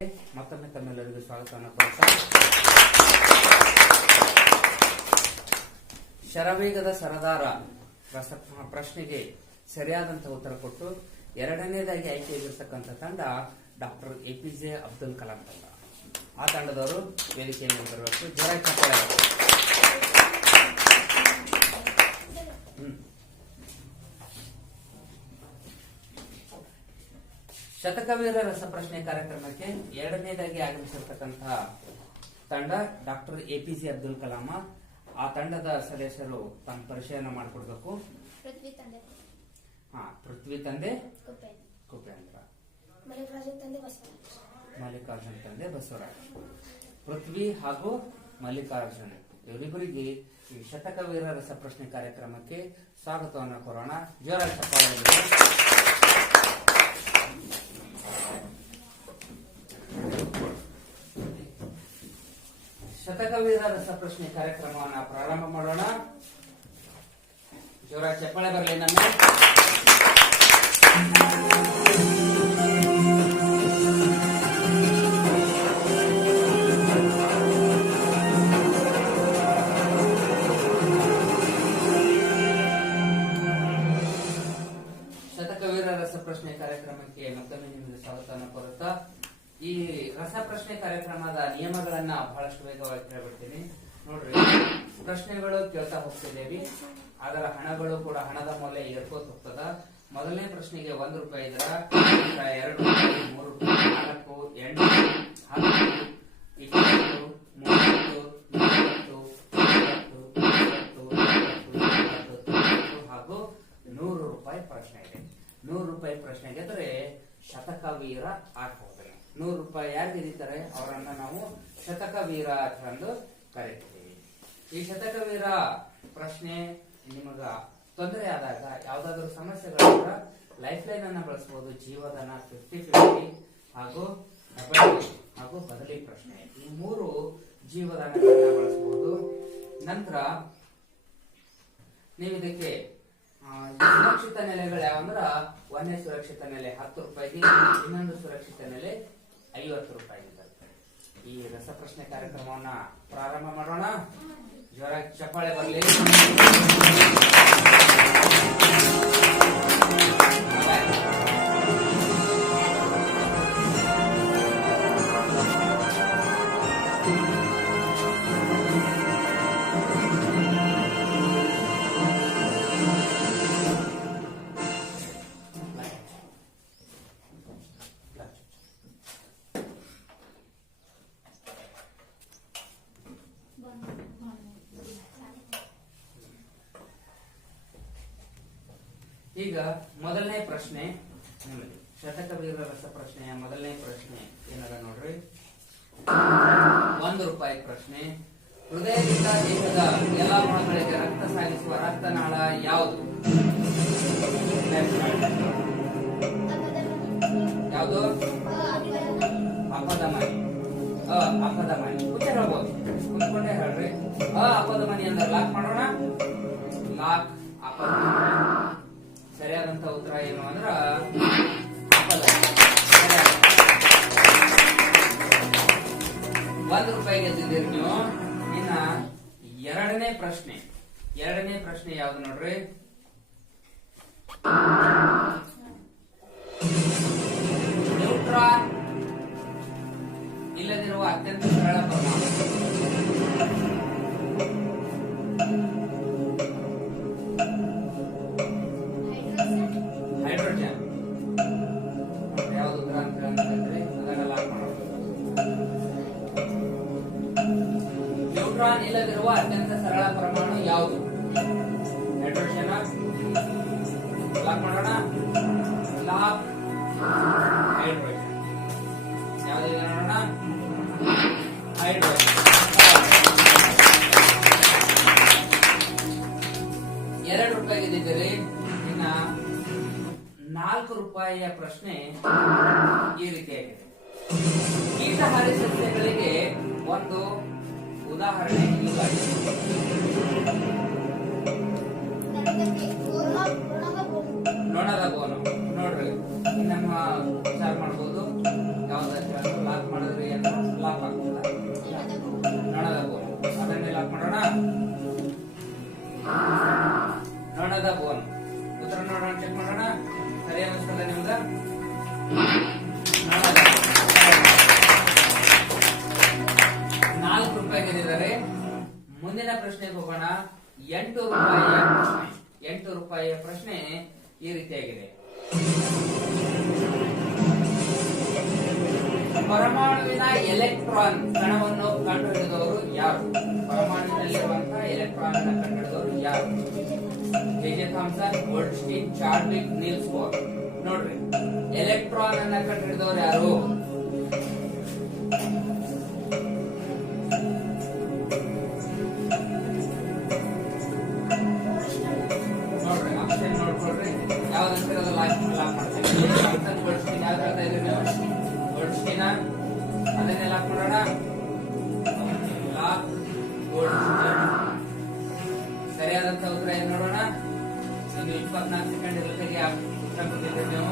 ಮತ್ತೊಮ್ಮೆ ತಮ್ಮೆಲ್ಲರಿಗೂ ಸ್ವಾಗತವನ್ನು ಕೊಡ್ತಾ ಶರವೇಗದ ಸರದಾರ ಪ್ರಶ್ನೆಗೆ ಸರಿಯಾದಂತಹ ಉತ್ತರ ಕೊಟ್ಟು ಎರಡನೇದಾಗಿ ಆಯ್ಕೆಯಾಗಿರ್ತಕ್ಕಂಥ ತಂಡ ಡಾಕ್ಟರ್ ಎಪಿಜೆ ಅಬ್ದುಲ್ ಕಲಾಂ ತಂಡ. ಆ ತಂಡದವರು ವೇದಿಕೆಯ ಮೇಲೆ ಬರಬೇಕು. ಜೋರಾಗಿ ಚಪ್ಪಾಳೆ. ಶತಕವೀರ ರಸಪ್ರಶ್ನೆ ಕಾರ್ಯಕ್ರಮಕ್ಕೆ ಎರಡನೇದಾಗಿ ಆಗಮಿಸಿರ್ತಕ್ಕಂತಹ ತಂಡ ಡಾಕ್ಟರ್ ಎಪಿಜೆ ಅಬ್ದುಲ್ ಕಲಾಂ. ಆ ತಂಡದ ಸದಸ್ಯರು ತಮ್ಮ ಪರಿಚಯನ ಮಾಡಿಕೊಡ್ಬೇಕು. ಪೃಥ್ವಿ ತಂದೆ ಕುಪೇಂದ್ರ, ಮಲ್ಲಿಕಾರ್ಜುನ್ ತಂದೆ ಬಸವರಾಜ್. ಪೃಥ್ವಿ ಹಾಗೂ ಮಲ್ಲಿಕಾರ್ಜುನ್ ಇವರಿಬ್ಬರಿಗೆ ಈ ಶತಕವೀರ ರಸಪ್ರಶ್ನೆ ಕಾರ್ಯಕ್ರಮಕ್ಕೆ ಸ್ವಾಗತವನ್ನು ಕೋರೋಣ. ಜೋರಾಗಿ ಚಪ್ಪಾಳೆ. ಶತಕವೀರ ರಸಪ್ರಶ್ನೆ ಕಾರ್ಯಕ್ರಮವನ್ನು ಪ್ರಾರಂಭ ಮಾಡೋಣ. ಜೋರಾಗಿ ಚಪ್ಪಾಳೆ ಬರಲಿ. ನಮ್ಮ ಶತಕವೀರ ರಸಪ್ರಶ್ನೆ ಕಾರ್ಯಕ್ರಮಕ್ಕೆ ಮತ್ತೊಮ್ಮೆ ನಿಮಗೆ ಸ್ವಾಗತವನ್ನು ಕೋರುತ್ತಾ, ಈ ರಸಪ್ರಶ್ನೆ ಕಾರ್ಯಕ್ರಮದ ನಿಯಮಗಳನ್ನ ಬಹಳಷ್ಟು ವೇಗವಾಗಿ ಕೇಳ್ಬಿಡ್ತೀನಿ. ನೋಡ್ರಿ, ಪ್ರಶ್ನೆಗಳು ಕೇಳ್ತಾ ಹೋಗ್ತಿದ್ದೇವೆ. ಅದರ ಹಣಗಳು ಕೂಡ ಹಣದ ಮೌಲ್ಯ ಏರ್ಕೋತ ಹೋಗ್ತದ. ಮೊದಲನೇ ಪ್ರಶ್ನೆಗೆ 1 ರೂಪಾಯಿ ಇದ್ರ 2 ರೂಪಾಯಿ, 3 ರೂಪಾಯಿ, 4, 8, 10, 20, 30, 40, 50, ಹಾಗೂ 100 ರೂಪಾಯಿ ಪ್ರಶ್ನೆ ಇದೆ. 100 ರೂಪಾಯಿ ಪ್ರಶ್ನೆ ಗೆದ್ರೆ ಶತಕವೀರ ಆಗ್ಬಹುದು. 100 ರೂಪಾಯಿ ಯಾರು ಗೆದ್ದಿದ್ದಾರೆ ಅವರನ್ನ ನಾವು ಶತಕವೀರ ಎಂದು ಕರೀತೀವಿ. ಈ ಶತಕವೀರ ಪ್ರಶ್ನೆ ನಿಮಗ ತೊಂದರೆ ಆದಾಗ, ಯಾವ್ದಾದ್ರು ಸಮಸ್ಯೆಗಳಾಗ ಲೈಫ್ ಲೈನ್ ಅನ್ನ ಬಳಸಬಹುದು. ಜೀವದಾನ 50-50 ಹಾಗೂ ಹಾಗೂ ಬದಲಿ ಪ್ರಶ್ನೆ, ಈ 3 ಜೀವದಾನಗಳನ್ನ ಬಳಸಬಹುದು. ನಂತರ ನೀವು ಇದಕ್ಕೆ ಸುರಕ್ಷಿತ ನೆಲೆಗಳು ಯಾವಂದ್ರ, ಒಂದನೇ ಸುರಕ್ಷಿತ ನೆಲೆ 10 ರೂಪಾಯಿಗೆ, ಇನ್ನೊಂದು ಸುರಕ್ಷಿತ ನೆಲೆ 50 ರೂಪಾಯಿ. ಈ ರಸಪ್ರಶ್ನೆ ಕಾರ್ಯಕ್ರಮವನ್ನ ಪ್ರಾರಂಭ ಮಾಡೋಣ. ಜೋರಾಗಿ ಚಪ್ಪಾಳೆ ಬರಲಿ. ಈಗ ಮೊದಲನೇ ಪ್ರಶ್ನೆ ನಿಮಗೆ ಶತಕವೀರ ರಸಪ್ರಶ್ನೆಯ ಮೊದಲನೇ ಪ್ರಶ್ನೆ ಏನದ ನೋಡ್ರಿ. 1 ರೂಪಾಯಿ ಪ್ರಶ್ನೆ. ಹೃದಯದಿಂದ ದೇಹದ ಎಲ್ಲಾ ಭಾಗಗಳಿಗೆ ರಕ್ತ ಸಾಗಿಸುವ ರಕ್ತನಾಳ ಯಾವುದು? ಯಾವುದು? ಅಪಧಮನಿ. ಅಪಧಮನಿ. ಕೂತೆ ಹೇಳ್ಬೋದು, ಕುತ್ಕೊಂಡೇ ಹೇಳ್ರಿ. ಅಪಧಮನಿ ಅಂದ್ರೆ ಲಾಕ್ ಮಾಡೋಣ. ಲಾಕ್ ಅಪಧಮನಿ. ಸರಿಯಾದಂತ ಉತ್ತರ ಏನು ಅಂದ್ರ ಅಪಧಮನಿ. 1 ರೂಪಾಯಿ ಗೆದ್ದಿದ್ದೀರಿ ನೀವು. ಇನ್ನ ಎರಡನೇ ಪ್ರಶ್ನೆ ಯಾವ್ದು ನೋಡ್ರಿ. ನ್ಯೂಟ್ರಾನ್ ಇಲ್ಲದಿರುವ ಅತ್ಯಂತ ಸರಳ ಪರಮಾಣು. ಹೈಡ್ರೋಜನ್. ಯಾವುದು ಉತ್ತರ ಅಂತ ಹೇಳಿದ್ರೆ ಅದನ್ನ ಲಾಕ್ ಮಾಡೋದು. ನ್ಯೂಟ್ರಾನ್ ಇಲ್ಲದಿರುವ ಅತ್ಯಂತ ಸರಳ ಪರಮಾಣು ಯಾವುದು? ಹೈಡ್ರೋಜನ್. ಲಾಕ್ ಮಾಡೋಣ. Lock hydrogen. ಯಾವ್ದಿದೆ ನೋಡೋಣ. ಹೈಡ್ರೋಜನ್. 2 ರೂಪಾಯಿ ಗೆದ್ದಿದ್ದೀರಿ. ಇನ್ನ 4 ರೂಪಾಯಿಯ ಪ್ರಶ್ನೆ ಈ ರೀತಿಯಾಗಿದೆ. ಕೀಟಹಾರಿ ಸಸ್ಯಗಳಿಗೆ ಒಂದು ಉದಾಹರಣೆ ಹೀಗಾಗಿ. ನೊಣದ ಬೋನು ನೋಡ್ರಿ. ನಮ್ಮ ವಿಚಾರ ಮಾಡಬಹುದು. ಯಾವ್ದಾದ್ರು ಲಾಕ್ ಮುಂದಿನ ಪ್ರಶ್ನೆಗೆ ಹೋಗೋಣ. 8 ರೂಪಾಯಿಯ ಪ್ರಶ್ನೆ. 8 ರೂಪಾಯಿಯ ಪ್ರಶ್ನೆ ಈ ರೀತಿಯಾಗಿದೆ. ಪರಮಾಣುವಿನ ಎಲೆಕ್ಟ್ರಾನ್ ಕಣವನ್ನು ಕಂಡುಹಿಡಿದವರು ಯಾರು? ಪರಮಾಣುವಿನಲ್ಲಿರುವಂತಹ ಎಲೆಕ್ಟ್ರಾನ್ ಅನ್ನು ಕಂಡುಹಿಡಿದವರು ಯಾರು? J Thomson, Goldstein, Charvik, Niels bore. ನೋಡ್ರಿ, ಎಲೆಕ್ಟ್ರಾನ್ ಅನ್ನ ಕಂಡುಹಿಡಿದವರು ಯಾರು? ನೋಡ್ರಿ, ಆಪ್ಷನ್ ನೋಡ್ಕೊಳ್ರಿ. ಯಾವ್ದಂತ ಲಾಕ್ ಮಾಡ್ತೀನಿ. ಗೋಲ್ಡ್ಸ್ಟೀನ್ ಯಾವ್ದು ಹೇಳ್ತಾ ಇದ್ರಿ ನೀವು? ಗೋಲ್ಡ್ಸ್ಟೀನ್. ಅದನ್ನೇ ಲಾಕ್ ಮಾಡೋಣ. Lock Goldstein. ಸರಿಯಾದಂತ ಉತ್ತರ ಏನು ನೋಡೋಣ. ಇನ್ನು 24 ಸೆಕೆಂಡ್ ಜೊತೆಗೆ ಉತ್ತರ ಕೊಟ್ಟಿದ್ದೀರಿ ನೀವು.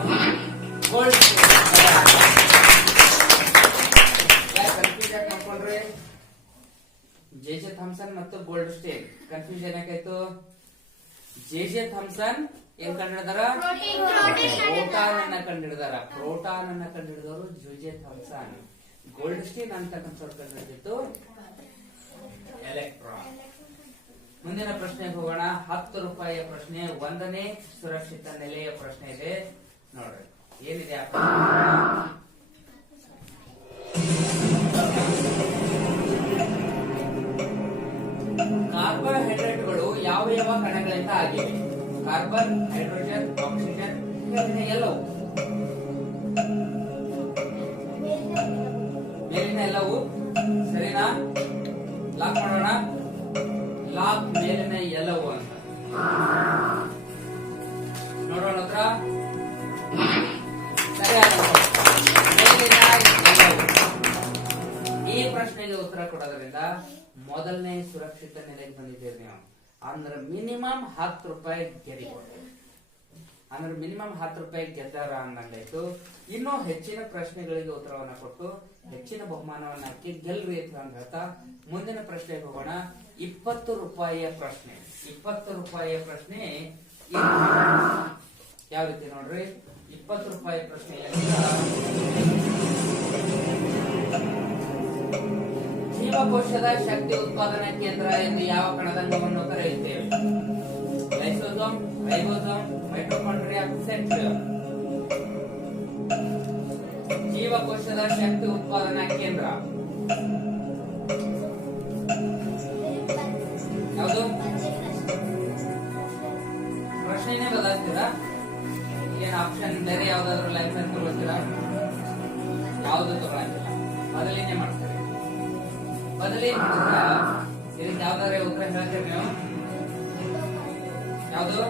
ಗೋಲ್ಡ್ಸ್ಟೀನ್. ಕನ್ಫ್ಯೂಸ್ ಮಾಡ್ಕೊಂಡ್ರಿ. ಜೆ ಥಾಮ್ಸನ್ ಮತ್ತು ಗೋಲ್ಡ್ಸ್ಟೀನ್ ಕನ್ಫ್ಯೂಸ್ ಏನಾಯ್ತು? ಜೆ ಥಾಮ್ಸನ್ ಏನ್ ಕಂಡಿಡಿದಾರ? ಪ್ರೋಟಾನ್ ಅನ್ನ ಕಂಡಿಡಿದಾರ. ಪ್ರೋಟಾನ್ ಅನ್ನ ಕಂಡಿಡಿದವರು ಜೆ ಥಾಮ್ಸನ್. ಗೋಲ್ಡ್ಸ್ಟೀನ್ ಅಂತಕ್ಕಂಥವ್ರು ಕಂಡಿಡಿದಿತ್ತು ಎಲೆಕ್ಟ್ರಾನ್. ಮುಂದಿನ ಪ್ರಶ್ನೆಗೆ ಹೋಗೋಣ. 10 ರೂಪಾಯಿಯ ಪ್ರಶ್ನೆ, 1ನೇ ಸುರಕ್ಷಿತ ನೆಲೆಯ ಪ್ರಶ್ನೆ ಇದೆ. ನೋಡ್ರಿ, ಏನಿದೆ ಆ ಪ್ರಶ್ನೆ. ಕಾರ್ಬೋಹೈಡ್ರೇಟ್ಗಳು ಯಾವ ಯಾವ ಕಣಗಳಿಂದ ಆಗಿವೆ? ಕಾರ್ಬನ್, ಹೈಡ್ರೋಜನ್, ಆಕ್ಸಿಜನ್, ಎಲ್ಲವೂ. ಮೇಲಿನ ಎಲ್ಲವೂ ಸರಿನಾ? ಲಾಕ್ ಮಾಡೋಣ. ಲಾಕ್ ಮೇಲಿನ ಎಲ್ಲವೂ ಅಂತ ನೋಡೋಣ. ಹತ್ರ ಸರಿಯಾದ ಮೇಲಿನ ಎಲ್ಲವೂ. ಈ ಪ್ರಶ್ನೆಗೆ ಉತ್ತರ ಕೊಡೋದ್ರಿಂದ ಮೊದಲನೇ ಸುರಕ್ಷಿತ ನೆಲೆಗೆ ಬಂದಿದ್ದೇವೆ ನೀವು. ಅಂದ್ರೆ ಮಿನಿಮಮ್ 10 ರೂಪಾಯಿ ಗೆದ್ದಿಕೊಟ್ಟು. ಅಂದ್ರೆ ಮಿನಿಮಮ್ 10 ರೂಪಾಯಿ ಗೆದ್ದಾರ ಅನ್ನಂಗಾಯ್ತು. ಇನ್ನೂ ಹೆಚ್ಚಿನ ಪ್ರಶ್ನೆಗಳಿಗೆ ಉತ್ತರವನ್ನ ಕೊಟ್ಟು ಹೆಚ್ಚಿನ ಬಹುಮಾನವನ್ನ ಹಾಕಿ ಗೆಲ್ರಿ ಅಂತ ಹೇಳ್ತಾ ಮುಂದಿನ ಪ್ರಶ್ನೆಗೆ ಹೋಗೋಣ. 20 ರೂಪಾಯಿಯ ಪ್ರಶ್ನೆ. 20 ರೂಪಾಯಿಯ ಪ್ರಶ್ನೆ ಯಾವ ರೀತಿ ನೋಡ್ರಿ. 20 ರೂಪಾಯಿ ಪ್ರಶ್ನೆ ಜೀವಕೋಶದ ಶಕ್ತಿ ಉತ್ಪಾದನಾ ಕೇಂದ್ರ ಎಂದು ಯಾವ ಕಣದಂಗವನ್ನು ಕರೆಯುತ್ತೇವೆ? Lysosome, ribosome, mitochondria, centriole. ಜೀವಕೋಶದ ಶಕ್ತಿ ಉತ್ಪಾದನಾ ಕೇಂದ್ರ ಯಾವುದು? ಪ್ರಶ್ನೆನೇ ಬದಲಾಯಿಸ್ತೀರಾ? ಏನ್ ಆಪ್ಷನ್ ಬೇರೆ ಯಾವ್ದಾದ್ರು ಲೈಫ್ ಅಂತ ತಗೊಳ್ತೀರಾ? ಯಾವ್ದು ತಗೊಳಂಗಿಲ್ಲ, ಬದಲಿನೇ ಮಾಡ್ತೀರಿ. ಬದಲಿ ಇದಕ್ಕೆ ಯಾವ್ದಾದ್ರೆ ಉತ್ತರ ಹೇಳ್ತೀರಿ ನೀವು? ಯಾವುದು?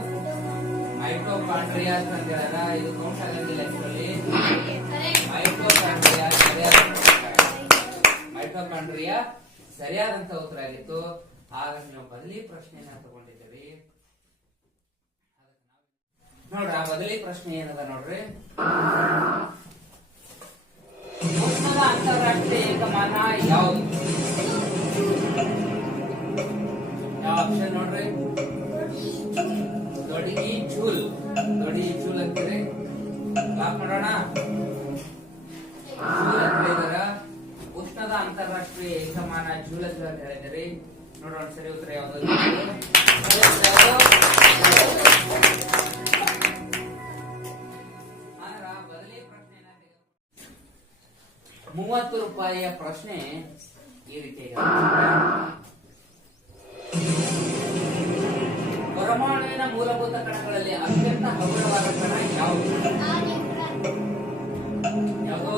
ಮೈಟೊಕಾಂಡ್ರಿಯಾ ಅಂತ ಹೇಳಿದ. ಇದು ಕೌಂಟ್ ಆಗಂಗಿಲ್ಲ ಆಕ್ಚುಲಿ. ಮೈಟೊಕಾಂಡ್ರಿಯಾ ಮೈಟೊಕಾಂಡ್ರಿಯಾ ಸರಿಯಾದಂತ ಉತ್ತರ ಆಗಿತ್ತು. ಆಗ ನೀವು ಬದಲಿ ಪ್ರಶ್ನೆಯನ್ನ ತಗೊಂಡಿದ್ದೀರಿ. ನೋಡ್ರಿ, ಆ ಬದಲಿ ಪ್ರಶ್ನೆ ಏನದ ನೋಡ್ರಿ. ಉಷ್ಣದ ಅಂತಾರಾಷ್ಟ್ರೀಯ ಏಕಮಾನ ಯಾವುದು? ಯಾವ ಆಪ್ಷನ್ ನೋಡ್ರಿ? ದೊಡ್ಗಿ ಜೂಲ್. ದೊಡ್ಗಿ ಜೂಲ್ ಅಂತೀರಿ. ಲಾಕ್ ಮಾಡೋಣ. ಜೂಲ್ ಅಂತ ಹೇಳಿದಾರ. ಉಷ್ಣದ ಅಂತಾರಾಷ್ಟ್ರೀಯ ಏಕಮಾನ ಜೂಲ್ ಅಂತ ಹೇಳಿದಿರಿ. ನೋಡೋಣ ಸರಿ ಉತ್ತರ ಯಾವುದು? 30 ರೂಪಾಯಿಯ ಪ್ರಶ್ನೆ ಈ ರೀತಿಯಾಗಿ. ಪರಮಾಣುವಿನ ಮೂಲಭೂತ ಕಣಗಳಲ್ಲಿ ಅತ್ಯಂತ ಹಗುರವಾದ ಕಣ ಯಾವುದು? ಯಾವುದು?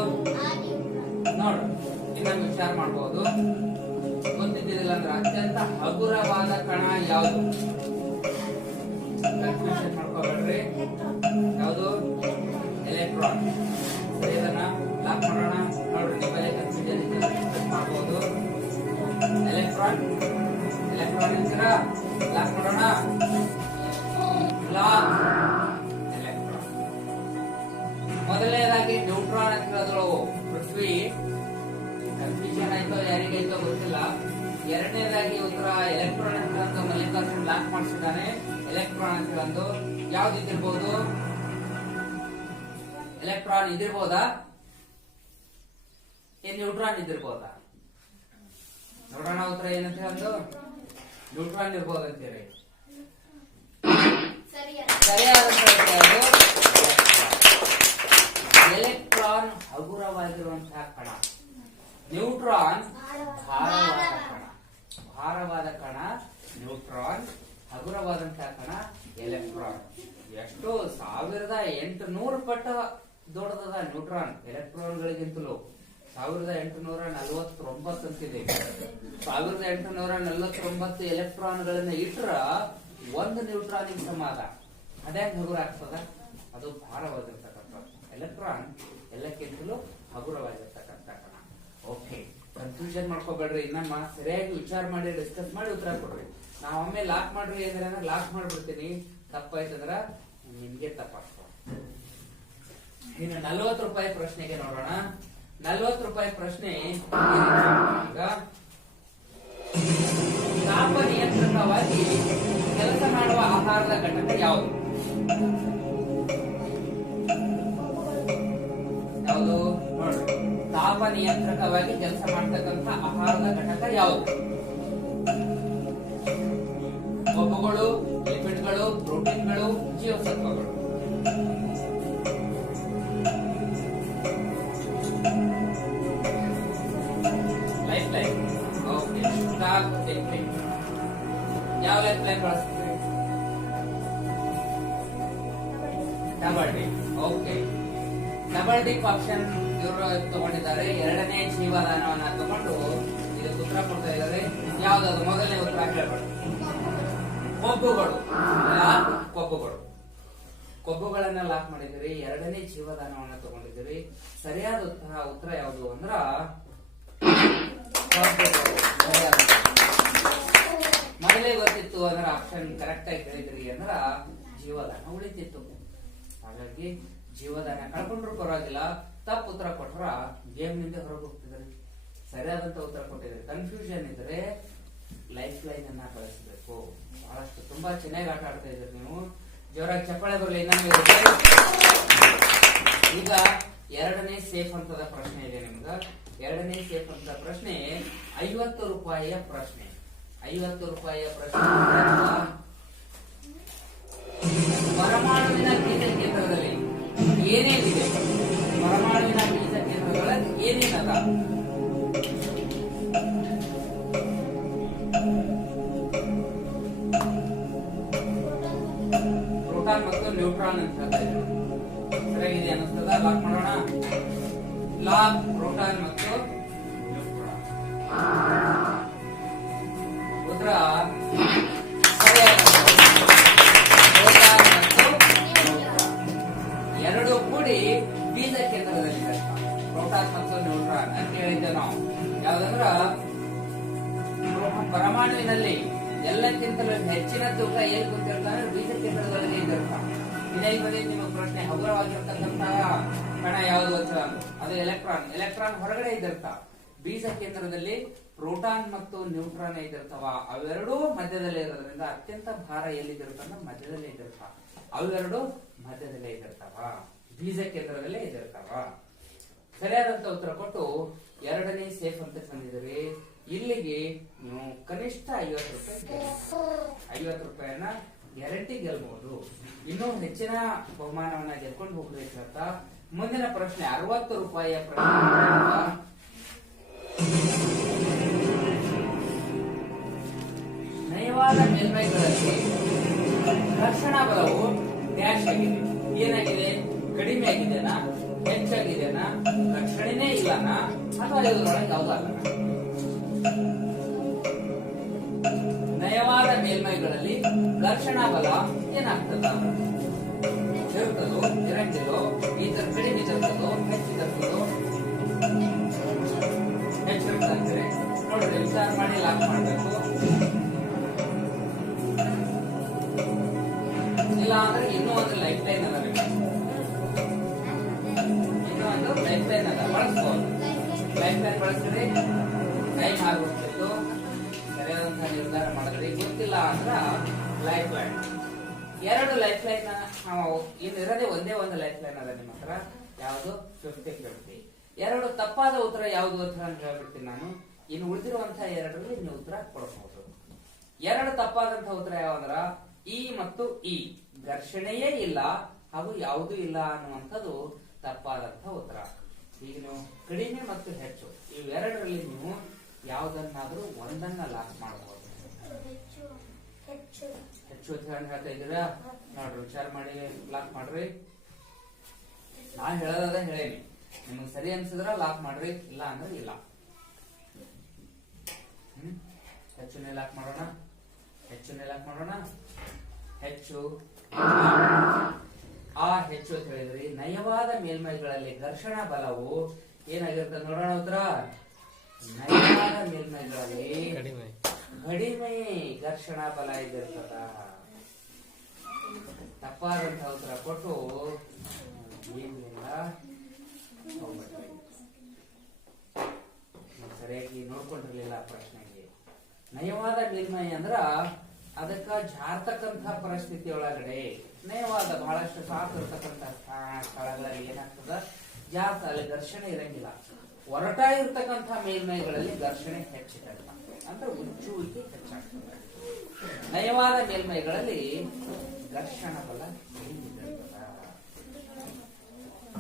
ನೋಡು, ಇನ್ನೊಂದು ವಿಚಾರ ಮಾಡಬಹುದು. ಗೊತ್ತಿದ್ದಿಲ್ಲ ಅಂದ್ರೆ ಅತ್ಯಂತ ಹಗುರವಾದ ಕಣ ಯಾವುದು? ಕನ್ಫ್ಯೂಷನ್ ಮಾಡ್ಕೋಬೇಡ್ರಿ. ಯಾವುದು? ಎಲೆಕ್ಟ್ರಾನ್. ಇದನ್ನ ಲಾಕ್ ಮಾಡೋಣ. ನೋಡ್ರಿ, ನಿಮ್ಮಲ್ಲಿ ಕನ್ಫ್ಯೂಷನ್ ಮಾಡಬಹುದು. ಎಲೆಕ್ಟ್ರಾನ್ ಅಂತೀರಾ? ಲಾಕ್ ಮಾಡೋಣ. Lock electron. ಮೊದಲನೇದಾಗಿ ನ್ಯೂಟ್ರಾನ್ ಅಂತ ಹೇಳಿದ್ರು ಪೃಥ್ವಿ. ಕನ್ಫ್ಯೂಷನ್ ಆಯ್ತೋ ಯಾರಿಗಾಯ್ತೋ ಗೊತ್ತಿಲ್ಲ. ಎರಡನೇದಾಗಿ ಉತ್ತರ ಎಲೆಕ್ಟ್ರಾನ್ ಅಂತ ಮಲ್ಲಿಕಾರ್ಜುನ್ ಲಾಕ್ ಮಾಡಿಸಿದ್ದಾನೆ. ಎಲೆಕ್ಟ್ರಾನ್ ಅಂತ ಒಂದು ಯಾವ್ದು ಇದ್ದಿರ್ಬೋದು? ಎಲೆಕ್ಟ್ರಾನ್ ಇದಿರ್ಬೋದಾ? ಏನ್ ನ್ಯೂಟ್ರಾನ್ ಇದ್ದಿರ್ಬೋದಾ? ನೋಡೋಣ ಉತ್ತರ ಏನಂತ ಒಂದು ನ್ಯೂಟ್ರಾನ್ ಇರ್ಬೋದಂತೀರಿ. ಸರಿಯಾದ ಎಲೆಕ್ಟ್ರಾನ್ ಹಗುರವಾಗಿರುವಂತಹ ಕಣ, ನ್ಯೂಟ್ರಾನ್ ಭಾರವಾದ ಕಣ ನ್ಯೂಟ್ರಾನ್, ಹಗುರವಾದಂತಹ ಕಣ ಎಲೆಕ್ಟ್ರಾನ್. ಎಷ್ಟು 1800 ಪಟ್ಟ ದೊಡ್ಡದ ನ್ಯೂಟ್ರಾನ್ ಎಲೆಕ್ಟ್ರಾನ್ಗಳಿಗಿಂತಲೂ. 1849 ಅಂತಿದೆ. 1849 ಎಲೆಕ್ಟ್ರಾನ್ಗಳನ್ನ ಇಟ್ರ ಒಂದು ನ್ಯೂಟ್ರಾನ್ ಸಮಾದ. ಅದೇ ಹಗುರ ಆಗ್ತದ, ಅದು ಭಾರವಾಗಿರ್ತಕ್ಕಂಥ ಎಲೆಕ್ಟ್ರಾನ್ ಎಲ್ಲಕ್ಕಿಂತಲೂ ಹಗುರವಾಗಿರ್ತಕ್ಕಂಥ ಕಣ. Okay, confusion ಮಾಡ್ಕೋಬೇಡ್ರಿ. ಇನ್ನಮ್ಮ ಸರಿಯಾಗಿ ವಿಚಾರ ಮಾಡಿ ಡಿಸ್ಕಸ್ ಮಾಡಿ ಉತ್ತರ ಕೊಡ್ರಿ. ನಾವ್ ಒಮ್ಮೆ ಲಾಕ್ ಮಾಡ್ರಿ ಅಂದ್ರೆ ಲಾಕ್ ಮಾಡ್ಬಿಡ್ತೀನಿ, ತಪ್ಪಾಯ್ತಂದ್ರ ನಿಮ್ಗೆ ತಪ್ಪಾಗ್ತದೆ. ಇನ್ನು 40 ರೂಪಾಯಿ ಪ್ರಶ್ನೆಗೆ ನೋಡೋಣ. 40 ರೂಪಾಯಿ ಪ್ರಶ್ನೆ ಈಗ ತಾಪ ನಿಯಂತ್ರಕವಾಗಿ ಕೆಲಸ ಮಾಡುವ ಆಹಾರದ ಘಟಕ ಯಾವುದು? ಯಾವುದು ನೋಡ್ರಿ, ತಾಪ ನಿಯಂತ್ರಕವಾಗಿ ಕೆಲಸ ಮಾಡತಕ್ಕಂತ ಆಹಾರದ ಘಟಕ ಯಾವುದು? ಕೊಬ್ಬುಗಳು, ಲಿಪಿಡ್ಗಳು, ಪ್ರೋಟೀನ್ಗಳು, ಜೀವಸತ್ವಗಳು. Life line. ಓಕೆ, ಯಾವ ಲೈಫ್ ಲೈನ್ ಬಳಸ್ತೀವಿ? Double D. Okay, double D option ಇವರು ತಗೊಂಡಿದ್ದಾರೆ. ಎರಡನೇ ಜೀವದಾನವನ್ನ ತಗೊಂಡು ಇದಕ್ಕೆ ಉತ್ತರ ಕೊಡ್ತಾ ಇದ್ದಾರೆ. ಯಾವ್ದಾದ್ರು ಮೊದಲನೇ ಉತ್ತರ ಕೇಳಬೇಡಿ. ಕೊಬ್ಬುಗಳು. ಕೊಬ್ಬುಗಳನ್ನ ಲಾಕ್ ಮಾಡಿದಿರಿ. ಎರಡನೇ ಜೀವದಾನವನ್ನ ತಗೊಂಡಿದ್ದೀರಿ. ಸರಿಯಾದ ಉತ್ತರ ಯಾವುದು ಅಂದ್ರ ಮೊದಲೇ ಗೊತ್ತಿತ್ತು ಅಂದ್ರೆ ಆಪ್ಷನ್ ಕರೆಕ್ಟ್ ಆಗಿ ಹೇಳಿದ್ರಿ ಅಂದ್ರ ಜೀವದಾನ ಉಳಿತಿತ್ತು. ಹಾಗಾಗಿ ಜೀವದಾನ ಕಳ್ಕೊಂಡ್ರು ಪರವಾಗಿಲ್ಲ, ತಪ್ಪು ಉತ್ತರ ಕೊಟ್ರ ಗೇಮ್ ನಿಂದ ಹೊರಗೆ ಹೋಗ್ತಿದ್ರಿ. ಸರಿಯಾದಂತ ಉತ್ತರ ಕೊಟ್ಟಿದ್ರಿ. ಕನ್ಫ್ಯೂಷನ್ ಇದ್ರೆ ಲೈಫ್ ಲೈನ್ ಅನ್ನ ಬಳಸಬೇಕು. ಬಹಳಷ್ಟು ತುಂಬಾ ಚೆನ್ನಾಗಿ ಆಟ ಆಡ್ತಾ ಇದ್ರಿ ನೀವು. ಜೋರಾಗಿ ಚಪ್ಪಾಳೆ ಬರಲಿ. ಈಗ ಎರಡನೇ ಸೇಫ್ ಅಂತದ ಪ್ರಶ್ನೆ ಇದೆ ನಿಮ್ಗ. ಎರಡನೇ ಸೇಫ್ ಅಂತ ಪ್ರಶ್ನೆ 50 ರೂಪಾಯಿಯ ಪ್ರಶ್ನೆ. 50 ರೂಪಾಯಿಯ ಪ್ರಶ್ನೆ. ಪರಮಾಣುವಿನ ಬೀಜ ಕೇಂದ್ರದಲ್ಲಿ ಏನೇನಿದೆ? ಪರಮಾಣುವಿನ ಬೀಜ ಕೇಂದ್ರಗಳಲ್ಲಿ ಏನೇನದ? ಪ್ರೋಟಾನ್ ಮತ್ತು ನ್ಯೂಟ್ರಾನ್ ಅಂತ ಹೇಳ್ತಾ ಇದ್ರು. ಸರಿಯಾಗಿದೆ ಅನ್ನಿಸ್ತದ? ಲಾಕ್ ಮಾಡೋಣ. ಲಾಕ್, ಪ್ರೋಟಾನ್ ಮತ್ತು ನ್ಯೂಟ್ರಾನ್. ಉತ್ತರ ಸರಿಯಾದ. ಪ್ರೋಟಾನ್ ಮತ್ತು ನ್ಯೂಟ್ರಾನ್ ಎರಡು ಕೂಡಿ ಬೀಜ ಕೇಂದ್ರದಲ್ಲಿ ಪ್ರೋಟಾನ್ ಮತ್ತು ನ್ಯೂಟ್ರಾನ್ ಅಂತ ಹೇಳಿದ್ದೆ ನಾವು. ಯಾವ್ದಂದ್ರ ಪರಮಾಣುವಿನಲ್ಲಿ ಎಲ್ಲಕ್ಕಿಂತಲೂ ಹೆಚ್ಚಿನ ತೂಕ ಎಲ್ಲಿ ಕುಂತಿರ್ತಾನೆ? ಬೀಜ ಕೇಂದ್ರದೊಳಗೆ ಇದ್ದಿರ್ತಾನೆ. ಇದೇ ಬಂದಿದ್ದು ನಿಮ್ಮ ಪ್ರಶ್ನೆ. ಹಗುರವಾಗಿರ್ತಕ್ಕಂತಹ ಕಣ ಯಾವುದು ಅಂತ, ಅದು ಎಲೆಕ್ಟ್ರಾನ್. ಎಲೆಕ್ಟ್ರಾನ್ ಹೊರಗಡೆ ಇದ್ದಿರ್ತಾವ. ಬೀಜ ಕೇಂದ್ರದಲ್ಲಿ ಪ್ರೋಟಾನ್ ಮತ್ತು ನ್ಯೂಟ್ರಾನ್ ಇದ್ದಿರ್ತಾವ. ಅವೆರಡೂ ಮಧ್ಯದಲ್ಲೇ ಇರೋದ್ರಿಂದ ಅತ್ಯಂತ ಭಾರ ಎಲ್ಲಿದ್ದಿರ್ತಾವ? ಮಧ್ಯದಲ್ಲೇ ಇದ್ದಿರ್ತಾವ. ಅವೆರಡು ಮಧ್ಯದಲ್ಲೇ ಇದ್ದಿರ್ತಾವ, ಬೀಜ ಕೇಂದ್ರದಲ್ಲೇ ಇದ್ದಿರ್ತಾವ. ಸರಿಯಾದಂತ ಉತ್ತರ ಕೊಟ್ಟು ಎರಡನೇ ಸೇಫ್ ಅಂತ ತಂದಿದ್ರಿ. ಇಲ್ಲಿಗೆ ನೀವು ಕನಿಷ್ಠ 50 ರೂಪಾಯಿ 50 ರೂಪಾಯಿಯನ್ನ ಗ್ಯಾರಂಟಿ ಗೆಲ್ಬಹುದು. ಇನ್ನೂ ಹೆಚ್ಚಿನ ಬಹುಮಾನವನ್ನ ಗೆಲ್ಕೊಂಡು ಹೋಗ್ಬೇಕಂತ ಮುಂದಿನ ಪ್ರಶ್ನೆ 60 ರೂಪಾಯಿಯ ಪ್ರಶ್ನೆ. ನಯವಾದ ಮೇಲ್ಮೈಗಳಲ್ಲಿ ಘರ್ಷಣಾ ಬಲವು ಡ್ಯಾಶ್ ಆಗಿದೆ. ಏನಾಗಿದೆ? ಕಡಿಮೆ ಆಗಿದೆನಾ, ಹೆಚ್ಚಾಗಿದೆನಾ, ಘರ್ಷಣೆನೇ ಇಲ್ಲನಾ, ಅಥವಾ ಇದರೊಳಗೆ ಯಾವ್ದಾಗಲ್ಲ? ನಯವಾದ ಮೇಲ್ಮೈಗಳಲ್ಲಿ ಘರ್ಷಣಾ ಬಲ ಏನಾಗ್ತದ? ಇರ್ತದೋ ಇರಂಗಿಲ್ಲೋ? ಕಡಿಮೆ ಇರ್ತದೋ ಹೆಚ್ಚಿರ್ತದೋ? ಹೆಚ್ಚಿರ್ತಂದ್ರೆ ನೋಡ್ರಿ, ವಿಚಾರ ಮಾಡಿ ಲಾಕ್ ಮಾಡ್ಬೇಕು. ಇಲ್ಲ ಅಂದ್ರೆ ಇನ್ನೂ ಒಂದು ಲೈಫ್ ಲೈನ್ ಅದ. ಇನ್ನೂ ಒಂದು ಲೈಫ್ ಲೈನ್ ಅದ, ಬಳಸ್ಬೋದು. ಲೈಫ್ ಲೈನ್ ಬಳಸಿದ್ರೆ ಟೈಮ್ ಆಗುತ್ತಿತ್ತು. ಸರಿಯಾದಂತಹ ನಿರ್ಧಾರ ಮಾಡಿದ್ರಿ. ಗೊತ್ತಿಲ್ಲ ಅಂದ್ರ ಲೈಫ್ ಲೈನ್. ಎರಡು ಲೈಫ್ ಲೈನ್ ನಾವು ಇರೋದೇ ಒಂದೇ ಒಂದು ಲೈಫ್ ಲೈನ್ ಅದ ನಿಮ್ಮ ಹತ್ರ. ಯಾವುದು? 50-50. ಎರಡು ತಪ್ಪಾದ ಉತ್ತರ ಯಾವುದು ಅಂತ ಹೇಳ್ಬಿಡ್ತೀನಿ ನಾನು. ಇನ್ನು ಉಳಿದಿರುವಂತಹ ಎರಡರಲ್ಲಿ ನೀವು ಉತ್ತರ ಕೊಡಬಹುದು. ಎರಡು ತಪ್ಪಾದಂತಹ ಉತ್ತರ ಯಾವಂದ್ರ ಇ ಮತ್ತು ಇ ಘರ್ಷಣೆಯೇ ಇಲ್ಲ ಹಾಗೂ ಯಾವುದೂ ಇಲ್ಲ ಅನ್ನುವಂಥದ್ದು ತಪ್ಪಾದಂತಹ ಉತ್ತರ. ಈಗ ನೀವು ಕಡಿಮೆ ಮತ್ತು ಹೆಚ್ಚು ಇವೆರಡರಲ್ಲಿ ನೀವು ಯಾವುದನ್ನಾದ್ರೂ ಒಂದನ್ನ ಲಾಕ್ ಮಾಡಬಹುದು. ಹೆಚ್ಚು ಹೇಳ್ತಾ ಇದ್ದೀರಾ ನೋಡ್ರಿ, ವಿಚಾರ ಮಾಡಿ ಲಾಕ್ ಮಾಡ್ರಿ. ನಾ ಹೇಳೋದ ಹೇಳೇನಿ, ನಿಮಗೆ ಸರಿ ಅನ್ಸಿದ್ರ ಲಾಕ್ ಮಾಡ್ರಿ, ಇಲ್ಲ ಅಂದ್ರೆ ಇಲ್ಲ. ಹೆಚ್ಚುನೇ ಲಾಕ್ ಮಾಡೋಣ, ಹೆಚ್ಚುನೇ ಲಾಕ್ ಮಾಡೋಣ. ಹೆಚ್ಚು ಆ ಹೆಚ್ಚು ಅಂತ ಹೇಳಿದ್ರಿ. ನಯವಾದ ಮೇಲ್ಮೈಗಳಲ್ಲಿ ಘರ್ಷಣಾ ಬಲವು ಏನಾಗಿರ್ತದೆ ನೋಡೋಣ ಉತ್ತರ. ನಯವಾದ ಮೇಲ್ಮೈಗಳಲ್ಲಿ ಕಡಿಮೆ ಘರ್ಷಣಾ ಬಲ ಇದ್ದಿರ್ತದ. ತಪ್ಪಾದಂತಹ ಉತ್ತರ ಕೊಟ್ಟು ಏನಿಲ್ಲ ಹೋಗ್ಬಿಟ್ರಿ. ಸರಿಯಾಗಿ ನೋಡ್ಕೊಂಡಿರ್ಲಿಲ್ಲ ಪ್ರಶ್ನೆಗೆ. ನಯವಾದ ಮೇಲ್ಮೈ ಅಂದ್ರ ಅದಕ್ಕ ಜಾರ್ತಕ್ಕಂಥ ಪರಿಸ್ಥಿತಿ ಒಳಗಡೆ ನಯವಾದ ಬಹಳಷ್ಟು ಸಾಫ್ ಇರ್ತಕ್ಕಂಥ ಸ್ಥಳಗಳಲ್ಲಿ ಏನಾಗ್ತದ ಜಾತ, ಅಲ್ಲಿ ಘರ್ಷಣೆ ಇರಂಗಿಲ್ಲ. ಒರಟಾಗಿರ್ತಕ್ಕಂಥ ಮೇಲ್ಮೈಗಳಲ್ಲಿ ಘರ್ಷಣೆ ಹೆಚ್ಚಿರ್ತದೆ, ಅಂದ್ರೆ ಉಜ್ಜುವಿಕೆ ಹೆಚ್ಚಾಗ್ತದೆ. ನಯವಾದ ಮೇಲ್ಮೈಗಳಲ್ಲಿ ಘರ್ಷಣ ಬಲ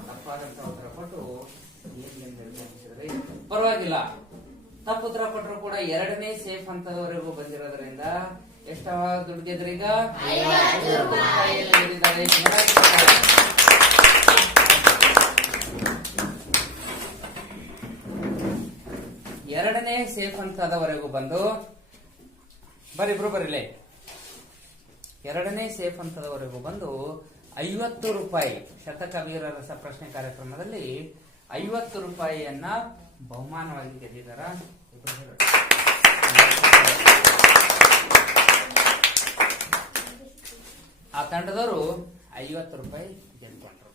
ತಪ್ಪಾದಂತ ಉತ್ತರ ಕೊಟ್ಟು ಏನ್ ನಿರ್ಧರಿಸಿದ್ರಿ. ಪರವಾಗಿಲ್ಲ, ತಪ್ಪು ಉತ್ತರ ಕೊಟ್ಟರು ಕೂಡ ಎರಡನೇ ಸೇಫ್ ಹಂತದವರೆಗೂ ಬಂದಿರೋದ್ರಿಂದ ಎಷ್ಟವ ದುಡ್ಡು ಗೆದ್ರಿ ಈಗ? 50 ರೂಪಾಯಿ ಗೆದ್ದಿದ್ದಾರೆ. ಎರಡನೇ ಸೇಫ್ ಹಂತದವರೆಗೂ ಬಂದು ಬರಿಬ್ರು ಬರಿಲೆ. ಎರಡನೇ ಸೇಫ್ ಹಂತದವರೆಗೂ ಬಂದು 50 ರೂಪಾಯಿ ಶತಕ ವೀರ ರಸ ಪ್ರಶ್ನೆ ಕಾರ್ಯಕ್ರಮದಲ್ಲಿ 50 ರೂಪಾಯಿಯನ್ನ ಬಹುಮಾನವಾಗಿ ಗೆದ್ದಿದ್ದಾರ. ಆ ತಂಡದವರು 50 ರೂಪಾಯಿ ಗೆದ್ಕೊಂಡ್ರು.